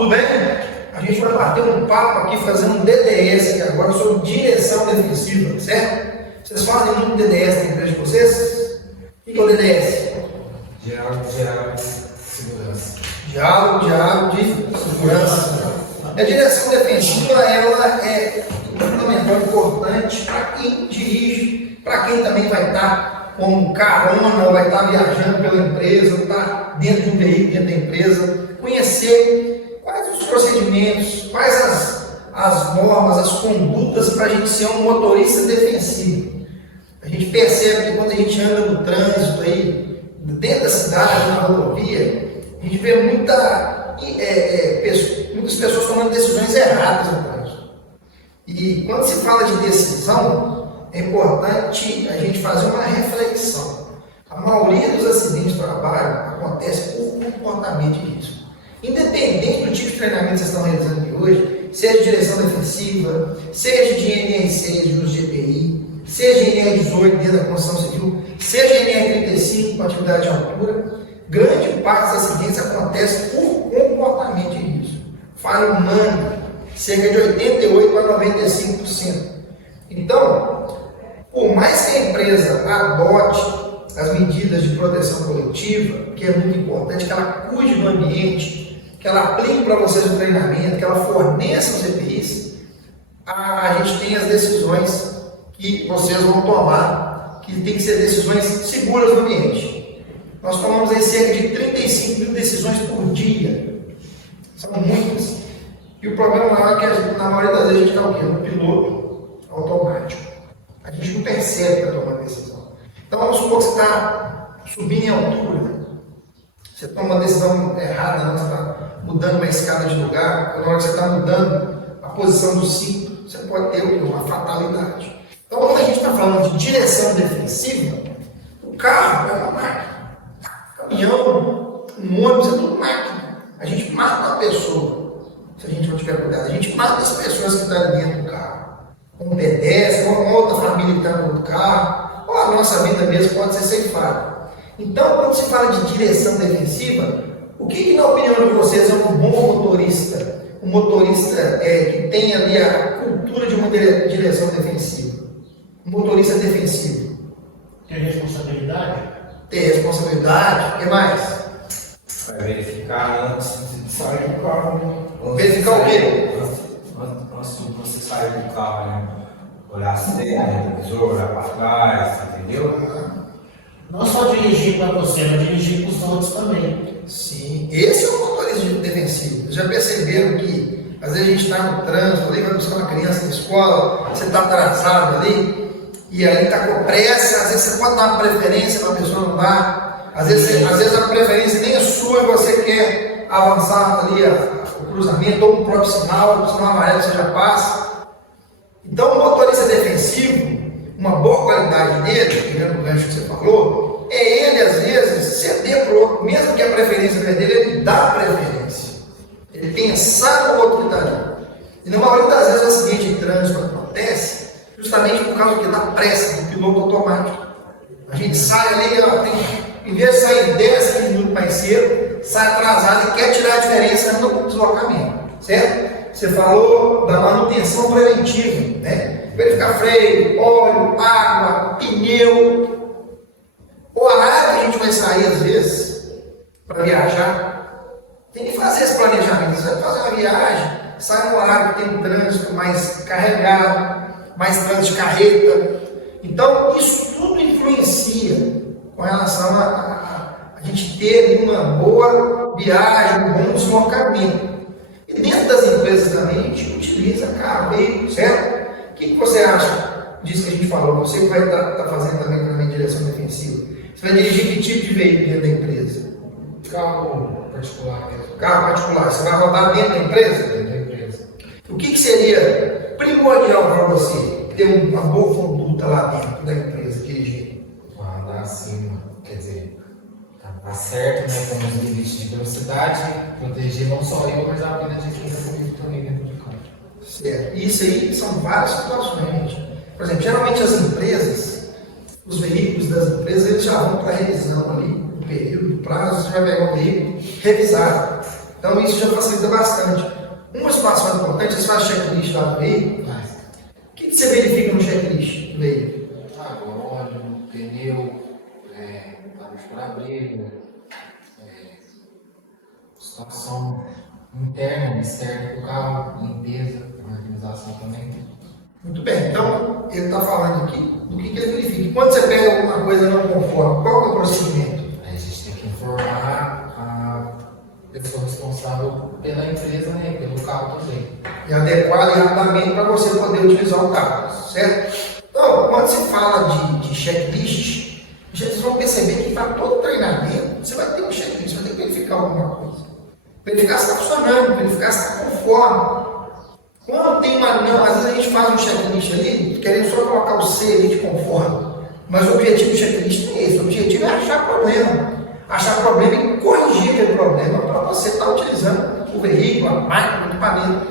tudo bem? A gente vai bater um papo aqui, fazendo um DDS aqui agora sobre direção defensiva, certo? Vocês fazem muito DDS na empresa de vocês? O que é o DDS? Diálogo de segurança. Diálogo de segurança. A direção defensiva, ela é fundamental, importante para quem dirige, para quem também vai estar como carona, ou vai estar viajando pela empresa, ou está dentro de um veículo, dentro da empresa, conhecer quais os procedimentos, quais as normas, as condutas para a gente ser um motorista defensivo. A gente percebe que quando a gente anda no trânsito aí, dentro da cidade, na rodovia, a gente vê muitas pessoas tomando decisões erradas no trânsito. E quando se fala de decisão, é importante a gente fazer uma reflexão. A maioria dos acidentes de trabalho acontece por comportamento de risco. Independente do tipo de treinamento que vocês estão realizando aqui hoje, seja de direção defensiva, seja de NR6 nos GPI, seja de NR18 dentro da construção civil, seja de NR35 com atividade de altura, grande parte dos acidentes acontece por comportamento de risco. Falha humana, cerca de 88% a 95%. Então, por mais que a empresa adote as medidas de proteção coletiva, que é muito importante, que ela cuide do ambiente, que ela aplique para vocês o treinamento, que ela forneça os EPIs, a gente tem as decisões que vocês vão tomar, que tem que ser decisões seguras no ambiente. Nós tomamos aí cerca de 35 mil decisões por dia. São muitas. E o problema lá é que na maioria das vezes a gente está o quê? No piloto automático. A gente não percebe que está tomando decisão. Então vamos supor que você está subindo em altura. Você toma uma decisão errada, não, você está mudando uma escada de lugar, na hora que você está mudando a posição do cinto, você pode ter uma fatalidade. Então quando a gente está falando de direção defensiva, o carro é uma máquina. O caminhão, um ônibus é tudo máquina. A gente mata a pessoa, se a gente não tiver cuidado. A gente mata as pessoas que estão dentro do carro. Um pedestre, uma outra família que está no outro carro, ou a nossa vida mesmo pode ser ceifada. Então, quando se fala de direção defensiva, o que na opinião de vocês é um bom motorista? Um motorista que tem ali a cultura de uma direção defensiva. Um motorista defensivo. Ter responsabilidade? Ter responsabilidade, o que mais? Vai verificar antes de sair do carro, né? Verificar o quê? Antes de você sair do carro, né? Olhar a cena, retrovisor, olhar para trás, entendeu? Não só dirigir para você, mas dirigir para os outros também. Sim, esse é o motorista defensivo. Vocês já perceberam que às vezes a gente está no trânsito, ali vai buscar uma criança na escola, você está atrasado ali, e aí está com pressa, às vezes você pode dar uma preferência para a pessoa não dar, às vezes a preferência nem é sua e você quer avançar ali o cruzamento, ou um próprio sinal, o sinal amarelo você já passa. Então, o motorista defensivo, uma boa qualidade dele, pegando o gancho que você falou, é ele, às vezes, ceder para o outro, mesmo que a preferência não é dele, ele dá a preferência. Ele pensar no outro que está ali. E na maioria das vezes o acidente de trânsito acontece justamente por causa da pressa, do piloto automático. A gente sai ali, em vez de sair 10, 15 minutos mais cedo, sai atrasado e quer tirar a diferença no deslocamento, certo? Você falou da manutenção preventiva, né? Verificar freio, óleo, água, pneu. O horário que a gente vai sair às vezes para viajar, tem que fazer esse planejamento. Você vai fazer uma viagem, sai no horário que tem um trânsito mais carregado, mais trânsito de carreta. Então isso tudo influencia com relação a gente ter uma boa viagem, um bom deslocamento. E dentro das empresas também a gente utiliza carro, veículo, certo? O que você acha disso que a gente falou? Você que vai estar fazendo também direção defensiva. Você vai dirigir que tipo de veículo dentro da empresa? Carro particular mesmo. Carro particular. Você vai rodar dentro da empresa? Dentro da empresa. O que seria primordial para você ter uma boa conduta lá dentro da empresa, dirigir? Andar acima, quer dizer, tá certo, né? Com os limites de velocidade, proteger não só eu, mas a vida de quem está comigo também dentro do carro. Certo. Isso aí são várias situações, gente. Por exemplo, geralmente as empresas, os veículos das empresas, eles já vão para a revisão ali, no período, no prazo, você vai pegar um veículo revisado. Então isso já facilita bastante. Uma situação importante, você faz checklist lá no veículo. O que você verifica no checklist do veículo? Óleo, pneu, para-brisa, situação interna e externa do carro, limpeza, organização também. Muito bem, então ele está falando aqui do que ele verifica. Quando você pega alguma coisa não conforme, qual é o procedimento? Aí a gente tem que informar a pessoa responsável pela empresa, né, pelo carro também. E adequar rapidamente para você poder utilizar o carro, certo? Então, quando se fala de checklist, vocês vão perceber que para todo treinamento você vai ter um checklist, você vai ter que verificar alguma coisa. Verificar se está funcionando, verificar se está conforme. Quando tem uma não, às vezes a gente faz um checklist ali, querendo só colocar o C ali de conforme. Mas o objetivo do checklist não é esse, o objetivo é achar problema. Achar problema e corrigir aquele problema para você estar utilizando o veículo, a máquina, o equipamento.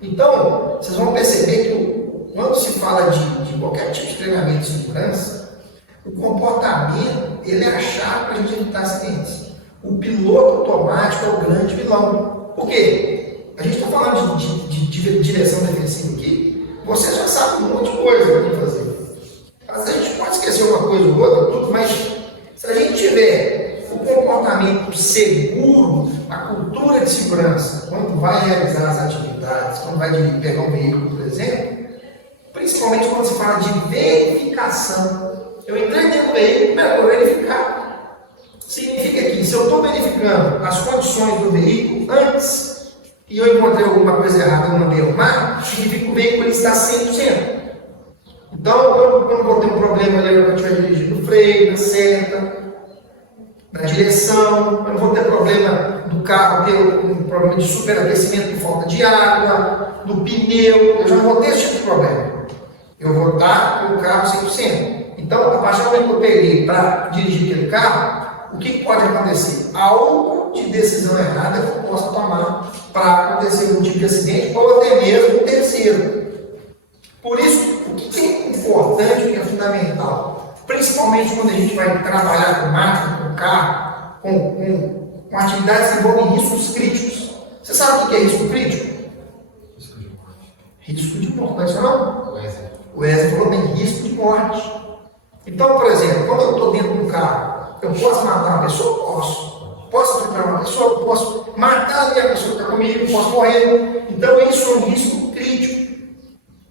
Então, vocês vão perceber que quando se fala de qualquer tipo de treinamento de segurança, o comportamento ele é a chave para a gente evitar acidentes. O piloto automático é o grande vilão. Por quê? A gente está falando de direção defensiva aqui, você já sabe um monte de coisa para fazer. Às vezes a gente pode esquecer uma coisa ou outra, tudo, mas se a gente tiver o comportamento seguro, a cultura de segurança, quando vai realizar as atividades, quando vai pegar um veículo, por exemplo, principalmente quando se fala de verificação. Eu entrei dentro do veículo, eu vou verificar. Significa que se eu estou verificando as condições do veículo antes e eu encontrei alguma coisa errada, eu mandei arrumar, significa que o veículo está 100%. Então, eu não vou ter um problema ali quando eu estiver dirigindo no freio, na seta, na direção, eu não vou ter problema do carro ter um problema de superaquecimento por falta de água, do pneu, eu já não vou ter esse tipo de problema. Eu vou estar com o carro 100%. Então, a partir do momento que eu peguei para dirigir aquele carro, o que pode acontecer? Algo de decisão errada que eu possa tomar para acontecer um tipo de acidente ou até mesmo um terceiro. Por isso, o que é importante, o que é fundamental, principalmente quando a gente vai trabalhar com máquina, com carro, com atividades que envolvem riscos críticos. Você sabe o que é risco crítico? Risco de morte, não é isso não? O Wesley falou bem, risco de morte. Então, por exemplo, quando eu estou dentro de um carro, eu posso matar uma pessoa? Posso. Posso atropelar uma pessoa? Posso matar ali a pessoa que está comigo? Posso morrer? Então, isso é um risco crítico.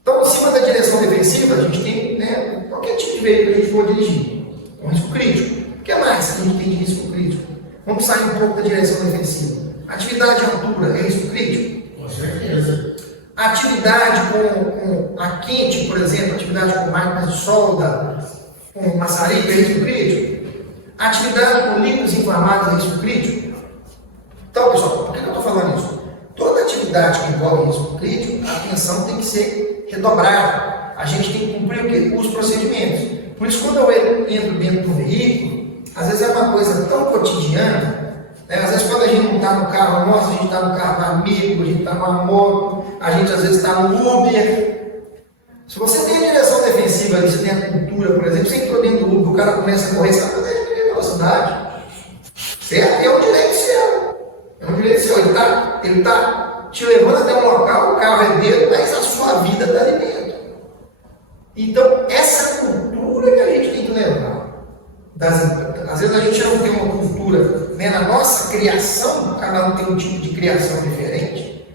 Então, em cima da direção defensiva, a gente tem qualquer tipo de veículo que a gente for dirigir. É um risco crítico. O que mais que a gente tem de risco crítico? Vamos sair um pouco da direção defensiva. Atividade de altura é risco crítico? Com certeza. Atividade com a quente, por exemplo, atividade com máquinas de solda, com maçarico é risco crítico? Atividade com líquidos inflamados é risco crítico? Então, pessoal, por que eu estou falando isso? Toda atividade que envolve risco crítico, a atenção tem que ser redobrada. A gente tem que cumprir o quê? Os procedimentos. Por isso, quando eu entro dentro do veículo, às vezes é uma coisa tão cotidiana, às vezes quando a gente não está no carro nosso, a gente está no carro do amigo, a gente está numa moto, a gente às vezes está no Uber. Se você tem a direção defensiva, você tem a cultura, por exemplo, você entrou dentro do Uber, o cara começa a correr, você vai fazer velocidade. Certo? É um direito seu. É um direito seu. Ele está te levando até um local, o carro é dele, mas a sua vida está ali dentro. Então, essa cultura que a gente tem que levar. Às vezes a gente não tem uma cultura, na nossa criação, cada um tem um tipo de criação diferente,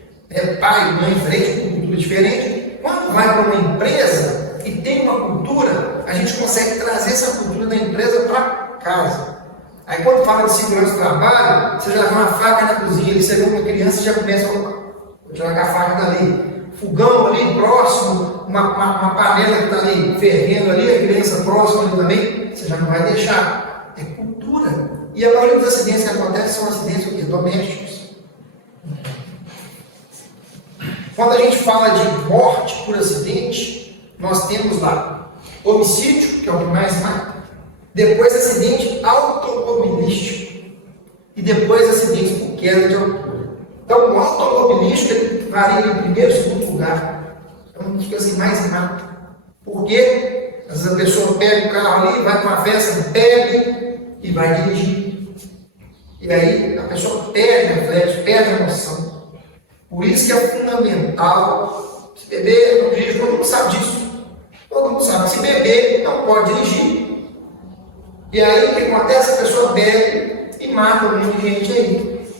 pai e mãe diferente, com cultura diferente. Quando vai para uma empresa e tem uma cultura, a gente consegue trazer essa cultura da empresa para casa. Aí quando fala de segurança do trabalho, você já vê uma faca na cozinha, você vê uma criança e já começa a tirar a faca dali. Fogão ali próximo, uma panela que está ali fervendo ali, a criança próxima ali também, você já não vai deixar. É cultura. E a maioria dos acidentes que acontecem são acidentes domésticos. Quando a gente fala de morte por acidente, nós temos lá homicídio, que é o que mais mata, depois acidente automobilístico e depois acidentes por queda de altura. Então, o automobilístico ele varia em primeiro e segundo lugar. É uma das coisas que mais mata. Por quê? Às vezes a pessoa pega o carro ali, vai para uma festa, bebe e vai dirigir. E aí a pessoa perde reflexo, perde a noção. Por isso que é fundamental, se beber, não dirige, todo mundo sabe disso. Todo mundo sabe, se beber, não pode dirigir. E aí o que acontece? A pessoa bebe e mata um monte de gente aí.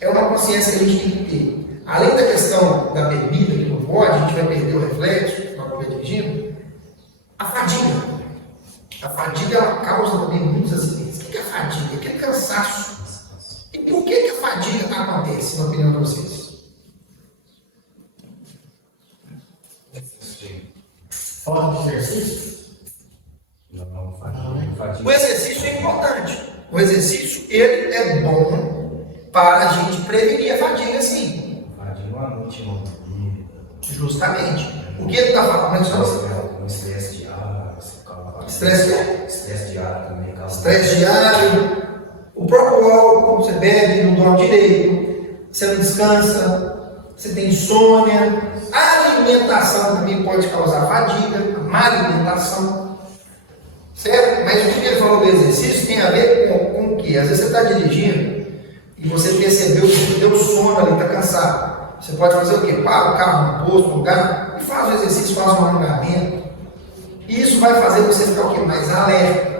É uma consciência que a gente tem que ter. Além da questão da bebida, que não pode, a gente vai perder o reflexo na hora dirigindo, a fadiga. A fadiga ela causa também muitos acidentes. O que é a fadiga? Aquele cansaço. E por que a fadiga acontece, na opinião de vocês? Falta de exercício? Não, O exercício é importante. O exercício ele é bom para a gente prevenir a fadiga, sim. Fadiga uma noite, uma vida. Justamente. O que ele está falando? Como é que chama? Um estresse diário, Estresse diário. estresse diário também. Estresse diário. O próprio álcool, você bebe, não dorme direito, você não descansa, você tem insônia. A alimentação também pode causar fadiga, a má alimentação. Certo? Mas o que ele falou do exercício tem a ver com o quê? Às vezes você está dirigindo e você percebeu que deu sono ali, está cansado. Você pode fazer o quê? Para o carro no posto, no lugar, e faz o exercício, faz um alongamento. Isso vai fazer você ficar o quê? Mais alerta.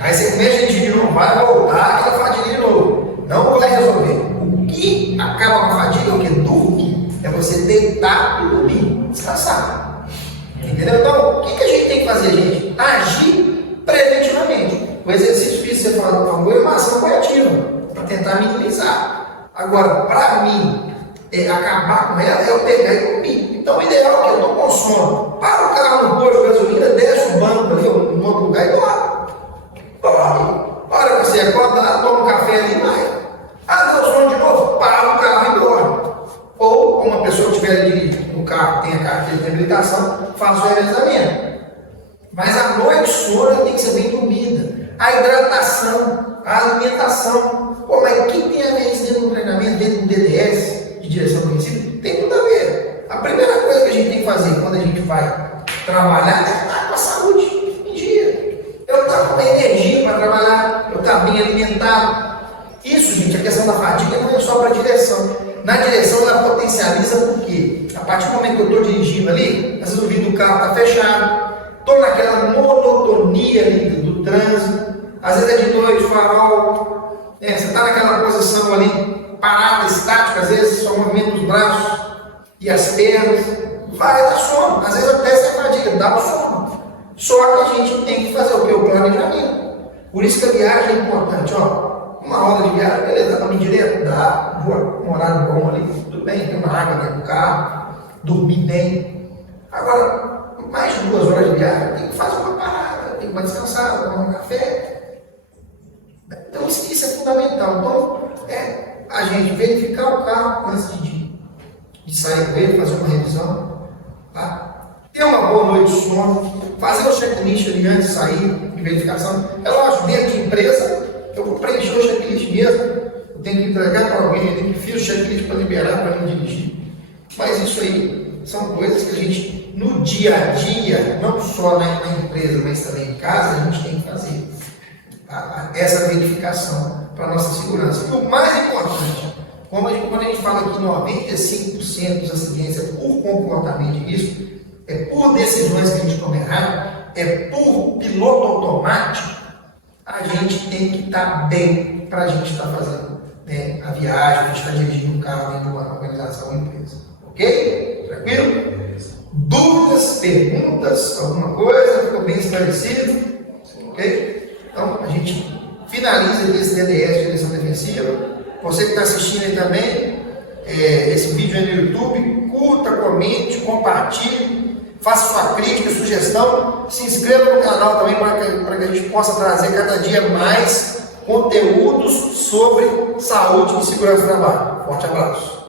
Aí você começa a dirigir de novo, vai voltar aquela fadiga de novo. Não vai resolver. O que acaba com a fadiga é o quê? Dormir. É você deitar e dormir, descansar. Entendeu? Então, o que a gente tem que fazer, gente? Agir preventivamente. O exercício físico, você falou, é uma ação corretiva, para tentar minimizar. Agora, para mim, acabar com ela é eu pegar e dormir. Então, o ideal é que eu estou com sono. Para o carro no posto de gasolina, desce o banco ali, ou em outro lugar e dorme. Dorme. Hora que você acordar, toma um café ali e vai. Ah, deu sono de novo? Para o carro e dorme. Ou uma pessoa que estiver dirigindo no carro, tem a carteira de habilitação, faz o revezamento. Mas a noite sono tem que ser bem dormida. A hidratação, a alimentação. Pô, mas quem tem a ver isso dentro do treinamento, dentro do DDS, de direção conhecida? Tem tudo a ver. A primeira coisa que a gente tem que fazer quando a gente vai trabalhar é estar com a saúde em dia. Eu estar com energia para trabalhar, eu estar bem alimentado. Isso, gente, a questão da fadiga não é só para a direção. Na direção ela potencializa por quê? A partir do momento que eu estou dirigindo ali, às vezes o vidro do carro está fechado, estou naquela monotonia ali do trânsito, às vezes é de noite, farol, você está naquela posição ali, parada, estática, às vezes só movimenta os braços e as pernas, vai dar sono, às vezes até essa fadiga, dá o sono. Só que a gente tem que fazer o quê? O planejamento. Por isso que a viagem é importante, ó. Uma hora de viagem, beleza, dá para ir direto? Dá, um horário bom ali, tudo bem, tem uma água dentro do carro, dormir bem. Agora, mais de 2 horas de viagem, tem que fazer uma parada, tem que descansar, tomar um café. Então, isso é fundamental. Então, a gente verificar o carro antes de sair com ele, fazer uma revisão, tá? Ter uma boa noite de sono, fazer o checklist ali antes de sair, de verificação. É lógico, dentro de empresa, eu vou preencher o checklist mesmo, eu tenho que entregar para alguém, eu tenho que fazer o checklist para liberar para mim dirigir. Mas isso aí são coisas que a gente, no dia a dia, não só na empresa, mas também em casa, a gente tem que fazer essa verificação para a nossa segurança. E o mais importante, quando a gente fala que 95% dos acidentes é por comportamento de risco, é por decisões que a gente toma errado, é por piloto automático, a gente tem que estar bem para a gente estar fazendo a viagem, a gente está dirigindo um carro dentro de uma organização, uma empresa. Ok? Tranquilo? Dúvidas, perguntas, alguma coisa? Ficou bem esclarecido? Ok? Então, a gente finaliza aqui esse DDS de direção defensiva. Você que está assistindo aí também, esse vídeo aí no YouTube, curta, comente, compartilhe, faça sua crítica, sugestão, se inscreva no canal também para que a gente possa trazer cada dia mais conteúdos sobre saúde e segurança do trabalho. Forte abraço!